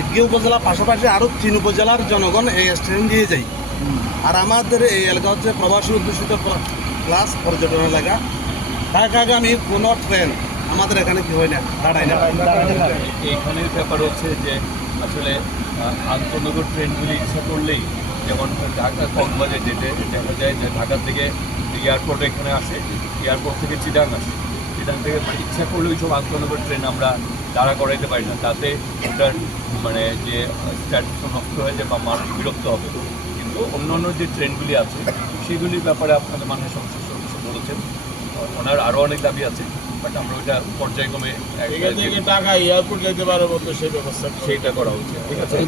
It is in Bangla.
ঈদগাঁও উপজেলা পাশাপাশি আরও 3 উপজেলার জনগণ এই স্টেশন দিয়ে যায়। আর আমাদের এই এলাকা হচ্ছে প্রবাসী অধ্যুষিত প্লাস পর্যটন এলাকা। ঢাকাগামী কোনো ট্রেন আমাদের এখানে কি হয় না, দাঁড়ায় না। এইখানের ব্যাপার হচ্ছে যে আসলে আন্তনগর ট্রেনগুলি ইচ্ছা করলেই, যেমন ঢাকা কক্সবাজার যেতে দেখা যায় যে ঢাকা থেকে এয়ারপোর্ট এখানে আসে, এয়ারপোর্ট থেকে চিটাং আসে, চিটাং থেকে মানে ইচ্ছা করলে ওইসব আন্তনগর ট্রেন আমরা দাঁড়া করাইতে পারি না, তাতে ওটার মানে যে স্ট্যাটাস নষ্ট হয়ে যায় বা মানুষ বিরক্ত হবে। কিন্তু অন্য যে ট্রেনগুলি আছে সেগুলির ব্যাপারে আপনাদের মাননীয় সংসদ সদস্য বলেছেন, ওনার আরও অনেক দাবি আছে, বাট আমরা ওইটা পর্যায়ক্রমে ঢাকা এয়ারপোর্ট যেতে পারবো তো সেই ব্যবস্থা সেইটা করা উচিত। ঠিক আছে।